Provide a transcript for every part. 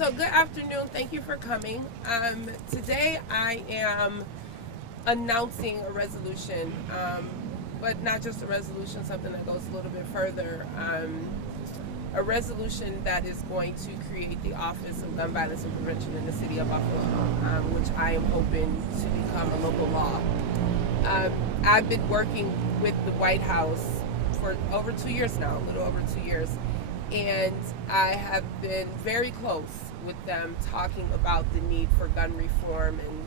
So good afternoon. Thank you for coming. Today I am announcing a resolution, but not just a resolution, something that goes a little bit further. A resolution that is going to create the Office of Gun Violence and Prevention in the city of Buffalo, which I am hoping to become a local law. I've been working with the White House for over 2 years now, a little over 2 years, and I have been very close with them talking about the need for gun reform and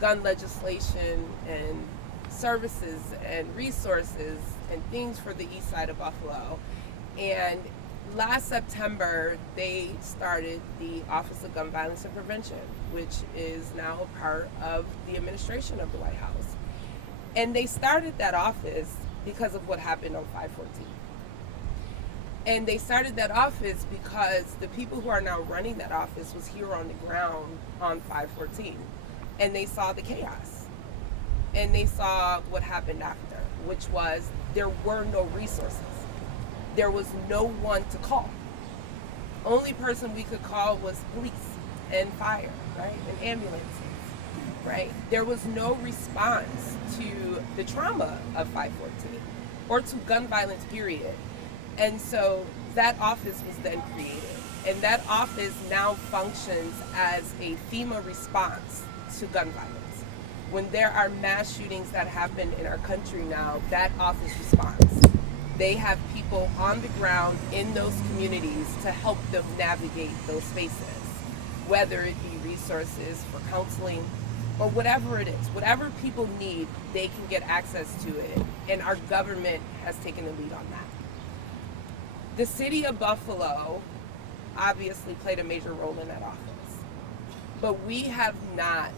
gun legislation and services and resources and things for the east side of Buffalo. And last September, they started the Office of Gun Violence and Prevention, which is now a part of the administration of the White House. And they started that office because of what happened on 5/14. And they started that office because the people who are now running that office was here on the ground on 5/14. And they saw the chaos. And they saw what happened after, which was there were no resources. There was no one to call. Only person we could call was police and fire, right? And ambulances, right? There was no response to the trauma of 5/14 or to gun violence, period. And so that office was then created. And that office now functions as a FEMA response to gun violence. When there are mass shootings that happen in our country now, that office responds. They have people on the ground in those communities to help them navigate those spaces, whether it be resources for counseling or whatever it is. Whatever people need, they can get access to it, and our government has taken the lead on that. The city of Buffalo obviously played a major role in that office, but we have not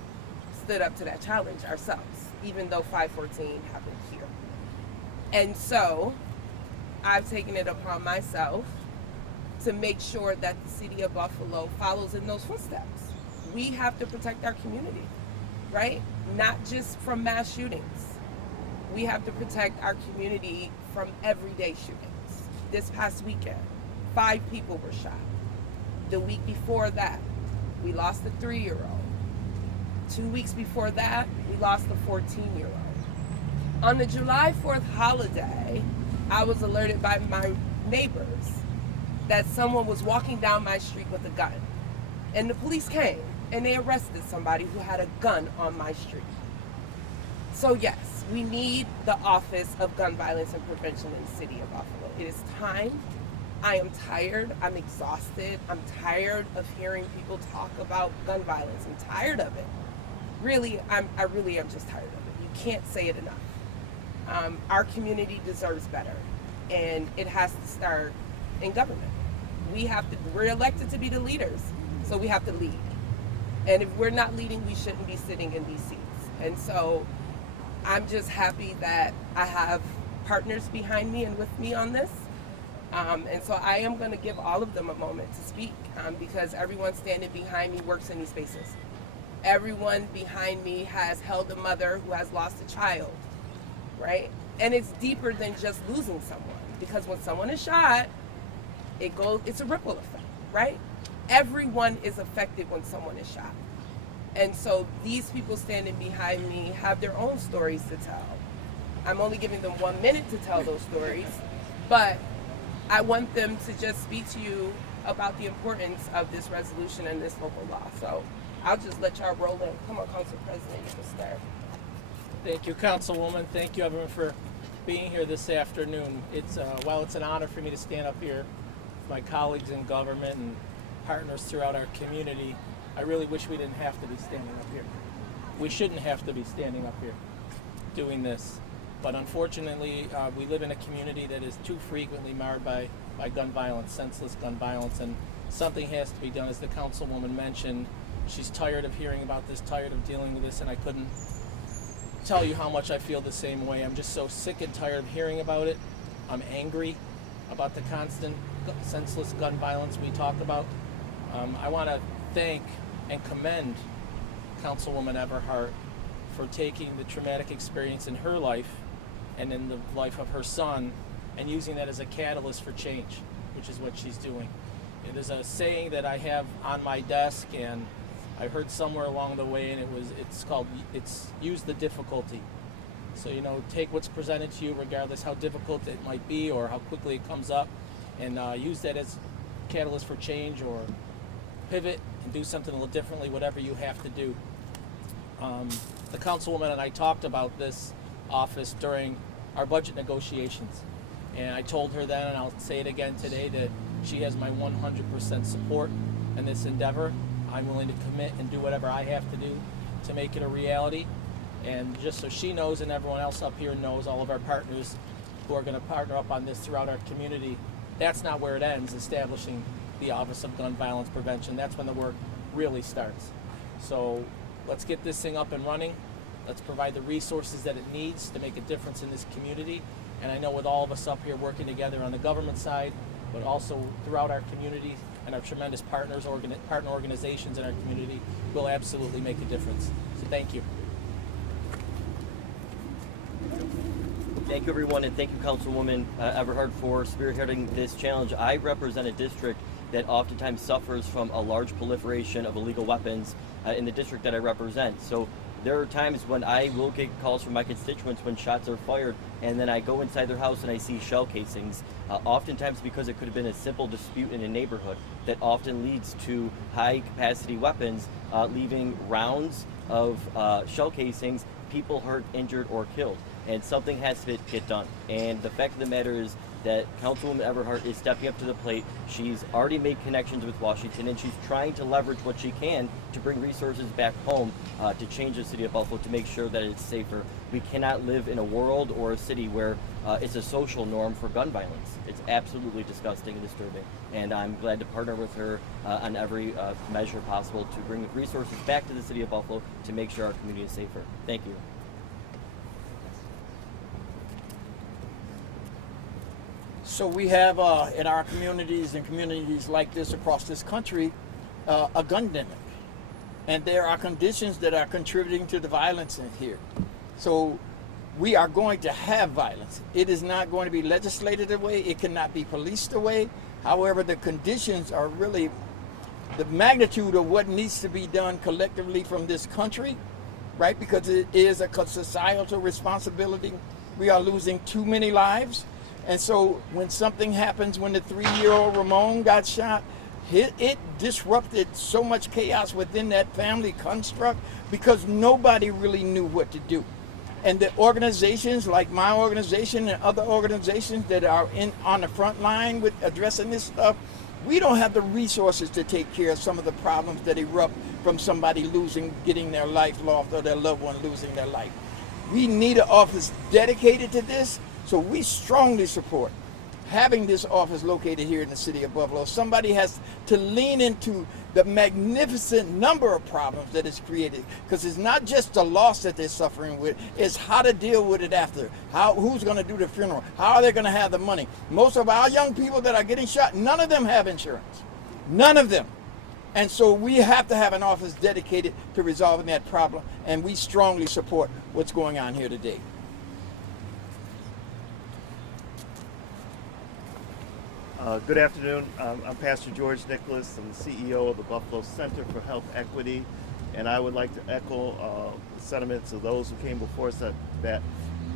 stood up to that challenge ourselves, even though 5/14 happened here. And so I've taken it upon myself to make sure that the city of Buffalo follows in those footsteps. We have to protect our community, right? Not just from mass shootings. We have to protect our community from everyday shootings. This past weekend, 5 people were shot. The week before that, we lost a 3-year-old. 2 weeks before that, we lost a 14-year-old. On the July 4th holiday, I was alerted by my neighbors that someone was walking down my street with a gun. And the police came and they arrested somebody who had a gun on my street. So yes, we need the Office of Gun Violence and Prevention in the city of Buffalo. It is time. I am tired. I'm exhausted. I'm tired of hearing people talk about gun violence. I'm tired of it. Really, I really am just tired of it. You can't say it enough. Our community deserves better, and it has to start in government. We're elected to be the leaders, so we have to lead. And if we're not leading, we shouldn't be sitting in these seats. And so I'm just happy that I have partners behind me and with me on this. And so I am going to give all of them a moment to speak, because everyone standing behind me works in these spaces. Everyone behind me has held a mother who has lost a child, right? And it's deeper than just losing someone, because when someone is shot, it's a ripple effect, right? Everyone is affected when someone is shot. And so these people standing behind me have their own stories to tell. I'm only giving them 1 minute to tell those stories, but I want them to just speak to you about the importance of this resolution and this local law. So I'll just let y'all roll in. Come on, Council President, you can start. Thank you, Councilwoman. Thank you, everyone, for being here this afternoon. While it's an honor for me to stand up here with my colleagues in government and partners throughout our community, I really wish we didn't have to be standing up here. We shouldn't have to be standing up here doing this. But unfortunately, we live in a community that is too frequently marred by gun violence, senseless gun violence, and something has to be done. As the Councilwoman mentioned, she's tired of hearing about this, tired of dealing with this, and I couldn't tell you how much I feel the same way. I'm just so sick and tired of hearing about it. I'm angry about the constant senseless gun violence we talk about. I want to thank and commend Councilwoman Everhart for taking the traumatic experience in her life and in the life of her son and using that as a catalyst for change, which is what she's doing. It is a saying that I have on my desk, and I heard somewhere along the way, and it's use the difficulty. So, take what's presented to you, regardless how difficult it might be or how quickly it comes up, and use that as catalyst for change, or pivot and do something a little differently, whatever you have to do. The councilwoman and I talked about this office during our budget negotiations. And I told her then, and I'll say it again today, that she has my 100% support in this endeavor. I'm willing to commit and do whatever I have to do to make it a reality. And just so she knows, and everyone else up here knows, all of our partners who are going to partner up on this throughout our community, that's not where it ends, establishing the Office of Gun Violence Prevention. That's when the work really starts. So let's get this thing up and running. Let's provide the resources that it needs to make a difference in this community. And I know with all of us up here working together on the government side, but also throughout our community and our tremendous partner organizations in our community, will absolutely make a difference. So thank you. Thank you, everyone, and thank you, Councilwoman Everhart, for spearheading this challenge. I represent a district that oftentimes suffers from a large proliferation of illegal weapons in the district that I represent. So there are times when I will get calls from my constituents when shots are fired, and then I go inside their house and I see shell casings, oftentimes because it could have been a simple dispute in a neighborhood that often leads to high-capacity weapons, leaving rounds of shell casings, people hurt, injured, or killed. And something has to get done. And the fact of the matter is that Councilwoman Everhart is stepping up to the plate. She's already made connections with Washington, and she's trying to leverage what she can to bring resources back home to change the city of Buffalo, to make sure that it's safer. We cannot live in a world or a city where it's a social norm for gun violence. It's absolutely disgusting and disturbing. And I'm glad to partner with her on every measure possible to bring resources back to the city of Buffalo to make sure our community is safer. Thank you. So we have in our communities and communities like this across this country a gun demic, and there are conditions that are contributing to the violence in here. So we are going to have violence. It is not going to be legislated away. It cannot be policed away. However, the conditions are really the magnitude of what needs to be done collectively from this country, right? Because it is a societal responsibility. We are losing too many lives. And so when something happens, when the 3-year-old Ramon got shot, it disrupted so much chaos within that family construct because nobody really knew what to do. And the organizations like my organization and other organizations that are on the front line with addressing this stuff, we don't have the resources to take care of some of the problems that erupt from somebody getting their life lost, or their loved one losing their life. We need an office dedicated to this. So we strongly support having this office located here in the city of Buffalo. Somebody has to lean into the magnificent number of problems that is created, because it's not just the loss that they're suffering with, it's how to deal with it after. Who's going to do the funeral? How are they going to have the money? Most of our young people that are getting shot, none of them have insurance. None of them. And so we have to have an office dedicated to resolving that problem, and we strongly support what's going on here today. Good afternoon. I'm Pastor George Nicholas. I'm the CEO of the Buffalo Center for Health Equity, and I would like to echo the sentiments of those who came before us that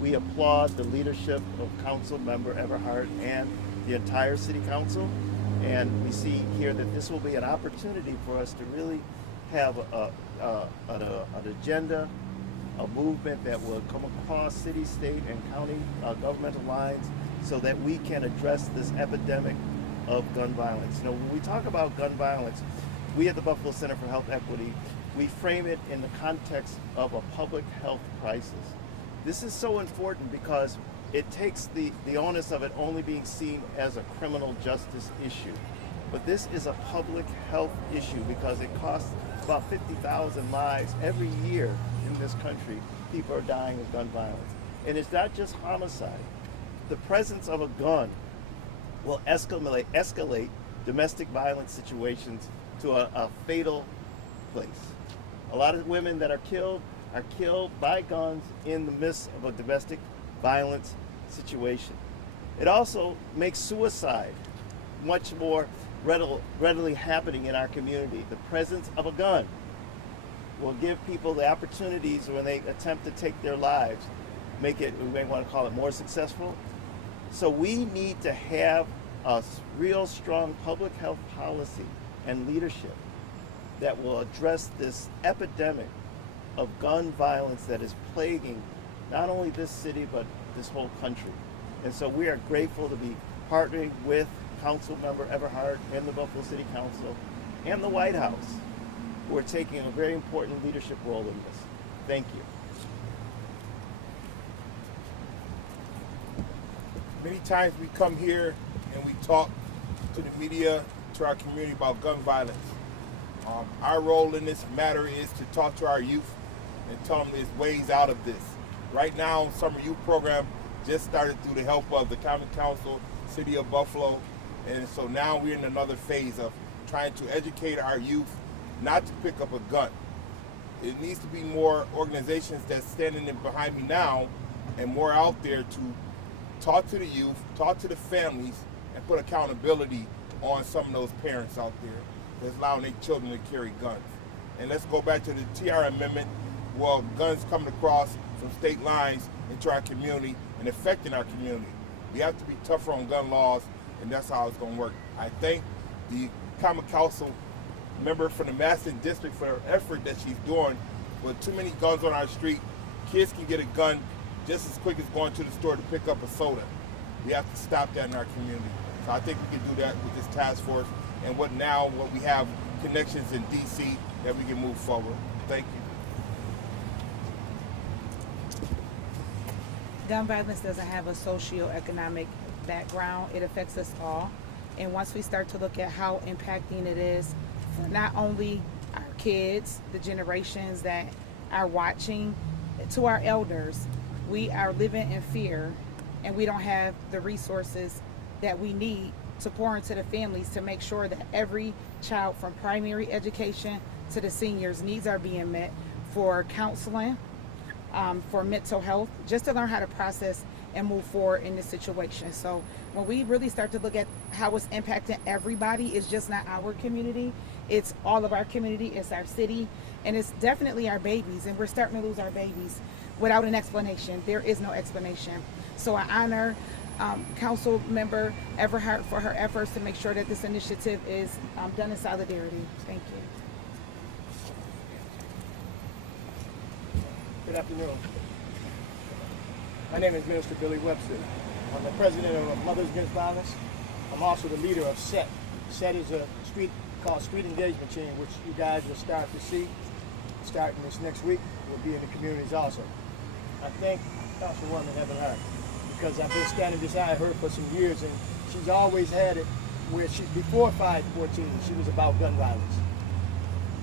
we applaud the leadership of Councilmember Everhart and the entire City Council, and we see here that this will be an opportunity for us to really have an agenda, a movement that will come across city, state, and county governmental lines, so that we can address this epidemic of gun violence. You know, when we talk about gun violence, we at the Buffalo Center for Health Equity, we frame it in the context of a public health crisis. This is so important because it takes the onus of it only being seen as a criminal justice issue. But this is a public health issue because it costs about 50,000 lives every year in this country. People are dying of gun violence. And it's not just homicide. The presence of a gun will escalate domestic violence situations to a fatal place. A lot of women that are killed by guns in the midst of a domestic violence situation. It also makes suicide much more readily happening in our community. The presence of a gun will give people the opportunities when they attempt to take their lives, make it, we may want to call it, more successful. So we need to have a real strong public health policy and leadership that will address this epidemic of gun violence that is plaguing not only this city but this whole country. And so we are grateful to be partnering with Councilmember Everhart and the Buffalo City Council and the White House, who are taking a very important leadership role in this. Thank you. Many times we come here and we talk to the media, to our community about gun violence. Our role in this matter is to talk to our youth and tell them there's ways out of this. Right now, summer youth program just started through the help of the County Council, City of Buffalo, and so now we're in another phase of trying to educate our youth not to pick up a gun. It needs to be more organizations that's standing in behind me now and more out there to talk to the youth, talk to the families, and put accountability on some of those parents out there that's allowing their children to carry guns. And let's go back to the TR amendment. Well, guns coming across from state lines into our community and affecting our community. We have to be tougher on gun laws, and that's how it's going to work. I thank the Common Council member from the Madison District for her effort that she's doing. With too many guns on our street, kids can get a gun just as quick as going to the store to pick up a soda. We have to stop that in our community. So I think we can do that with this task force and what we have connections in DC that we can move forward. Thank you. Gun violence doesn't have a socioeconomic background. It affects us all. And once we start to look at how impacting it is for not only our kids, the generations that are watching, to our elders, we are living in fear and we don't have the resources that we need to pour into the families to make sure that every child from primary education to the seniors' needs are being met for counseling, for mental health, just to learn how to process and move forward in this situation. So when we really start to look at how it's impacting everybody, it's just not our community, it's all of our community, it's our city, and it's definitely our babies, and we're starting to lose our babies without an explanation. There is no explanation. So I honor Councilmember Everhart for her efforts to make sure that this initiative is done in solidarity. Thank you. Good afternoon. My name is Minister Billy Webster. I'm the president of Mothers Against Violence. I'm also the leader of SET. SET is a street engagement team, which you guys will start to see starting this next week. We'll be in the communities also. I thank Councilwoman Everhart because I've been standing beside her for some years, and she's always had it where before 514, she was about gun violence.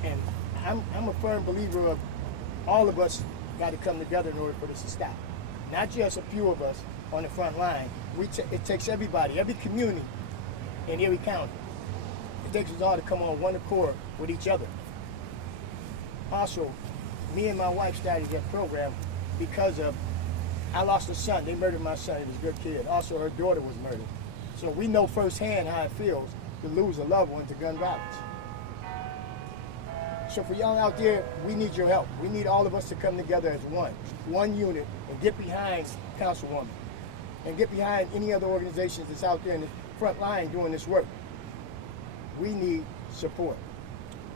And I'm a firm believer of all of us got to come together in order for this to stop. Not just a few of us on the front line. It takes everybody, every community in every county. It takes us all to come on one accord with each other. Also, me and my wife started that program because of, I lost a son. They murdered my son. He was a good kid. Also, her daughter was murdered. So we know firsthand how it feels to lose a loved one to gun violence. So for y'all out there, we need your help. We need all of us to come together as one unit, and get behind Councilwoman, and get behind any other organizations that's out there in the front line doing this work. We need support.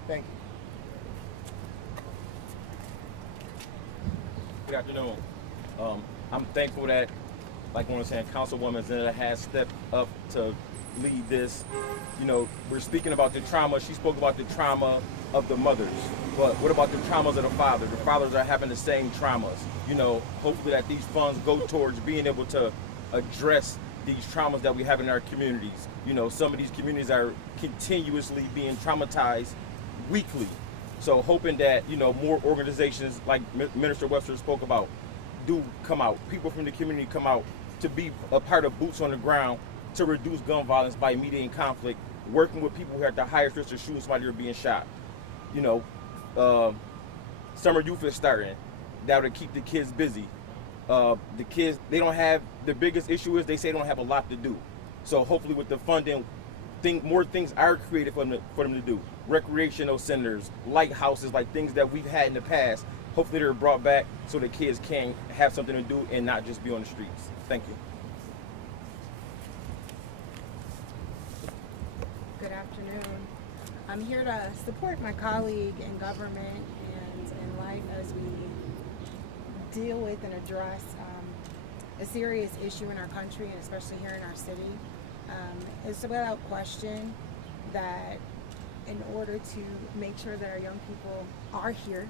Thank you. Good afternoon. I'm thankful that, like I was saying, Councilwoman Zeneta has stepped up to lead this. You know, we're speaking about the trauma. She spoke about the trauma of the mothers, but what about the traumas of the fathers? The fathers are having the same traumas. You know, hopefully that these funds go towards being able to address these traumas that we have in our communities. You know, some of these communities are continuously being traumatized weekly. So hoping that, you know, more organizations like Minister Webster spoke about do come out. People from the community come out to be a part of boots on the ground to reduce gun violence by mediating conflict, working with people who are at the highest risk of shooting somebody or being shot. You know, summer youth is starting. That would keep the kids busy. The kids, they don't have, the biggest issue is they say they don't have a lot to do. So hopefully with the funding more things are created for them to do. Recreational centers, lighthouses, like things that we've had in the past. Hopefully they're brought back so that kids can have something to do and not just be on the streets. Thank you. Good afternoon. I'm here to support my colleague in government and in life as we deal with and address a serious issue in our country, and especially here in our city. It's without question that in order to make sure that our young people are here,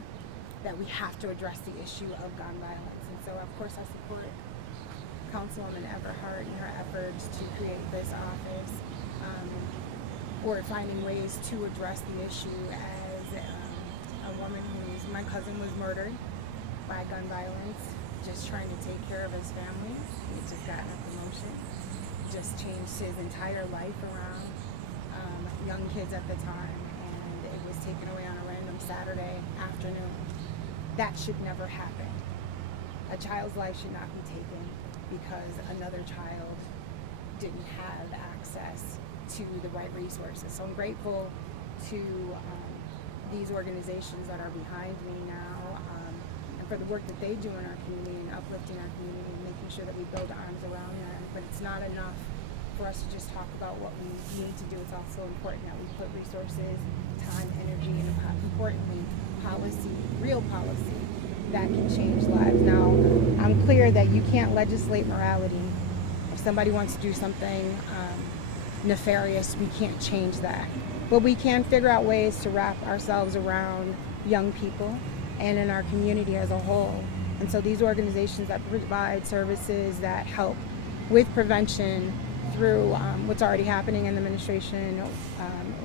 that we have to address the issue of gun violence. And so, of course, I support Councilwoman Everhart in her efforts to create this office, or finding ways to address the issue as a woman my cousin was murdered by gun violence, just trying to take care of his family. He had just gotten a promotion, just changed his entire life around, young kids at the time, and it was taken away on a random Saturday afternoon. That should never happen. A child's life should not be taken because another child didn't have access to the right resources. So I'm grateful to these organizations that are behind me now, and for the work that they do in our community and uplifting our community and making sure that we build arms around them. But it's not enough for us to just talk about what we need to do. It's also important that we put resources, time, energy, and importantly, policy, real policy that can change lives. Now, I'm clear that you can't legislate morality. If somebody wants to do something nefarious, we can't change that. But we can figure out ways to wrap ourselves around young people and in our community as a whole. And so these organizations that provide services that help with prevention through what's already happening in the administration,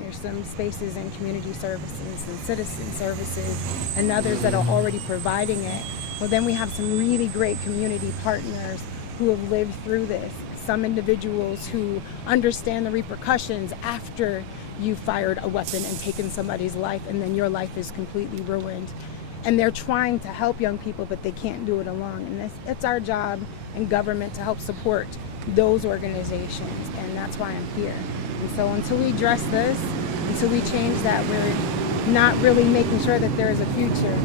there's some spaces in community services and citizen services and others that are already providing it. Well, then we have some really great community partners who have lived through this. Some individuals who understand the repercussions after you've fired a weapon and taken somebody's life, and then your life is completely ruined. And they're trying to help young people, but they can't do it alone. And it's our job in government to help support those organizations, and that's why I'm here. And so until we address this, until we change that, we're not really making sure that there is a future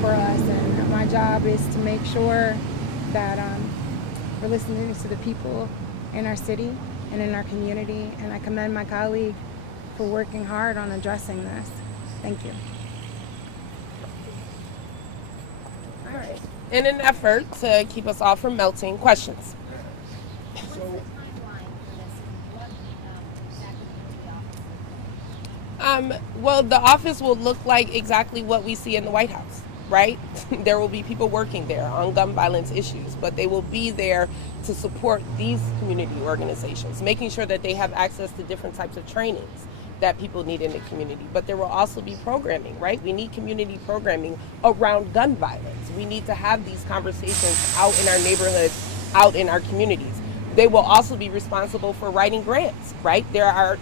for us. And my job is to make sure that we're listening to the people in our city and in our community. And I commend my colleague for working hard on addressing this. Thank you. All right. In an effort to keep us all from melting, questions? Well, the office will look like exactly what we see in the White House, right? There will be people working there on gun violence issues, but they will be there to support these community organizations, making sure that they have access to different types of trainings that people need in the community. But there will also be programming, right? We need community programming around gun violence. We need to have these conversations out in our neighborhoods, out in our communities. They will also be responsible for writing grants, right? There are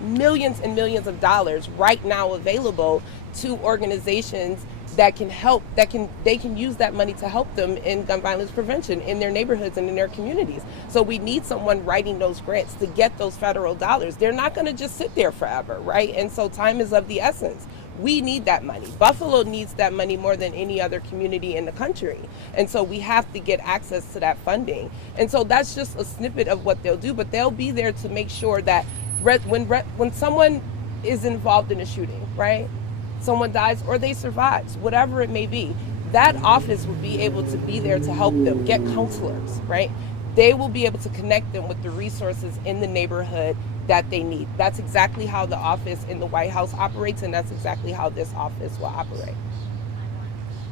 millions and millions of dollars right now available to organizations that can help, they can use that money to help them in gun violence prevention in their neighborhoods and in their communities. So we need someone writing those grants to get those federal dollars. They're not going to just sit there forever, right? And so time is of the essence. We need that money. Buffalo needs that money more than any other community in the country. And so we have to get access to that funding. And so that's just a snippet of what they'll do, but they'll be there to make sure that when someone is involved in a shooting, right? Someone dies or they survive, whatever it may be, that office will be able to be there to help them get counselors, right? They will be able to connect them with the resources in the neighborhood that they need. That's exactly how the office in the White House operates, and that's exactly how this office will operate.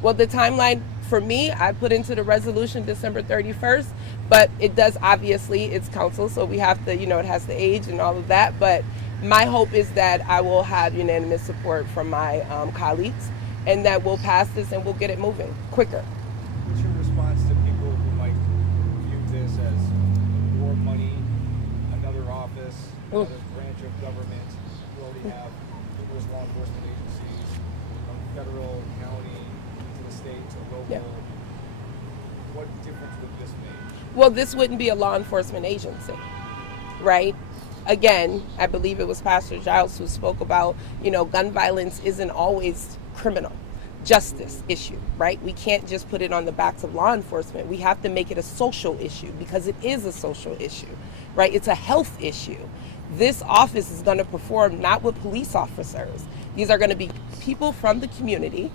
Well, the timeline for me, I put into the resolution December 31st, but it does, obviously, it's council, so we have to, it has to age and all of that, but my hope is that I will have unanimous support from my colleagues, and that we'll pass this and we'll get it moving quicker. What's your response to people who might view this as more money, another office, another branch of government? You already have numerous law enforcement agencies, from federal, county, to the state, to local. Yeah. What difference would this make? Well, this wouldn't be a law enforcement agency, right? again, I believe it was Pastor Giles who spoke about, gun violence isn't always criminal justice issue, right? We can't just put it on the backs of law enforcement. We have to make it a social issue because it is a social issue, right? It's a health issue. This office is going to perform not with police officers. These are going to be people from the community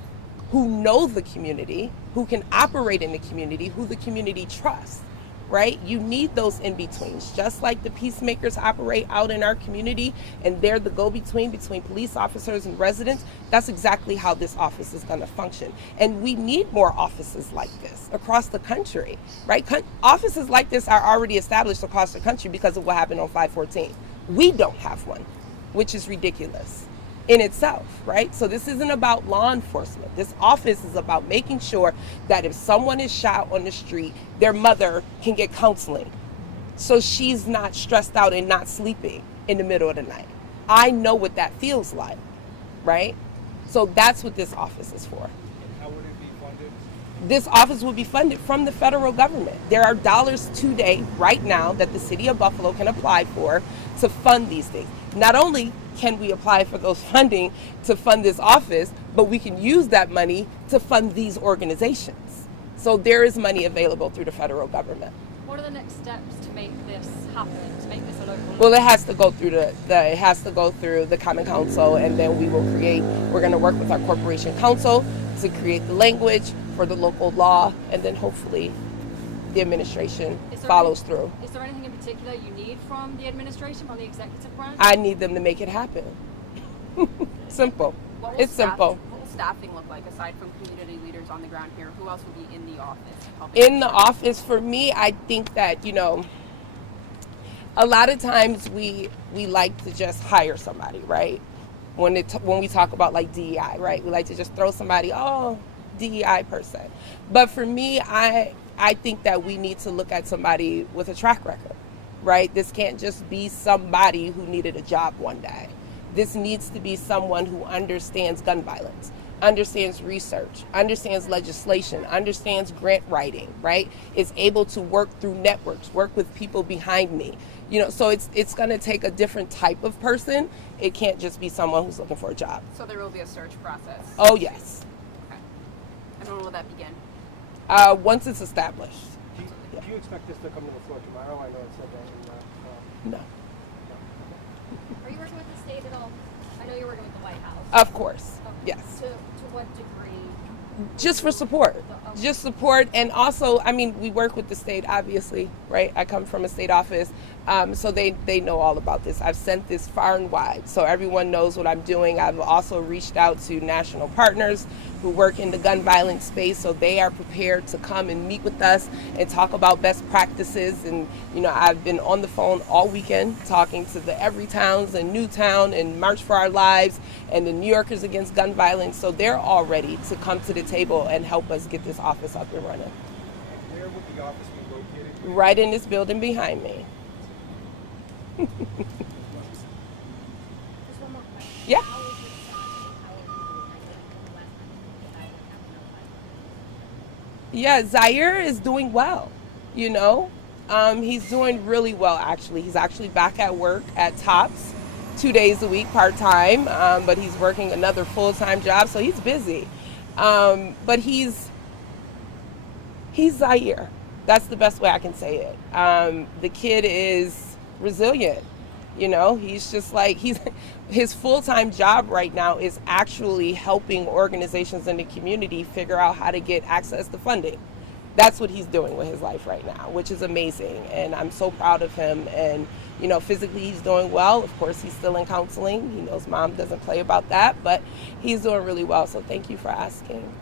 who know the community, who can operate in the community, who the community trusts, right? You need those in-betweens, just like the peacemakers operate out in our community and they're the go-between between police officers and residents. That's exactly how this office is going to function. And we need more offices like this across the country, right? Offices like this are already established across the country because of what happened on 514. We don't have one, which is ridiculous in itself, right? So this isn't about law enforcement. This office is about making sure that if someone is shot on the street, their mother can get counseling so she's not stressed out and not sleeping in the middle of the night. I know what that feels like, right? So that's what this office is for. And how would it be funded? This office will be funded from the federal government. There are dollars today, right now, that the city of Buffalo can apply for to fund these things. Not only can we apply for those funding to fund this office, but we can use that money to fund these organizations. So there is money available through the federal government. What are the next steps to make this happen, to make this a local law? Well, it has to go through the Common Council, and then we're going to work with our corporation council to create the language for the local law, and then hopefully the administration follows through. Is there anything in particular you need from the administration, from the executive branch? I need them to make it happen. Simple. It's simple. What will staffing look like aside from community leaders on the ground here? Who else will be in the office? In the office, for me, I think that, a lot of times we like to just hire somebody, right? When we talk about like DEI, right? We like to just throw somebody, DEI person. But for me, I think that we need to look at somebody with a track record, right? This can't just be somebody who needed a job one day. This needs to be someone who understands gun violence, understands research, understands legislation, understands grant writing, right? Is able to work through networks, work with people behind me. So it's going to take a different type of person. It can't just be someone who's looking for a job. So there will be a search process. Oh, yes. Okay. And when will that begin? Once it's established. Do you expect this to come to the floor tomorrow? I know it said that in No. Are you working with the state at all? I know you're working with the White House. Of course. Okay. Yes. To what degree? Just for support. Just support. And also, we work with the state, obviously, right? I come from a state office, so they know all about this. I've sent this far and wide, so everyone knows what I'm doing. I've also reached out to national partners who work in the gun violence space, so they are prepared to come and meet with us and talk about best practices. And, I've been on the phone all weekend talking to the Everytowns and Newtown and March for Our Lives and the New Yorkers Against Gun Violence, so they're all ready to come to the table and help us get this office up and running. And where would the office be located? Right in this building behind me. Just one more question. Yeah. How is your son and how are you doing? I think the last time you guys were Yeah, Zaire is doing well, He's doing really well, actually. He's actually back at work at Tops 2 days a week, part-time, but he's working another full-time job, so he's busy. But he's Zaire. That's the best way I can say it. The kid is resilient. He's just like, his full-time job right now is actually helping organizations in the community figure out how to get access to funding. That's what he's doing with his life right now, which is amazing. And I'm so proud of him. And, physically he's doing well. Of course, he's still in counseling. He knows mom doesn't play about that, but he's doing really well. So thank you for asking.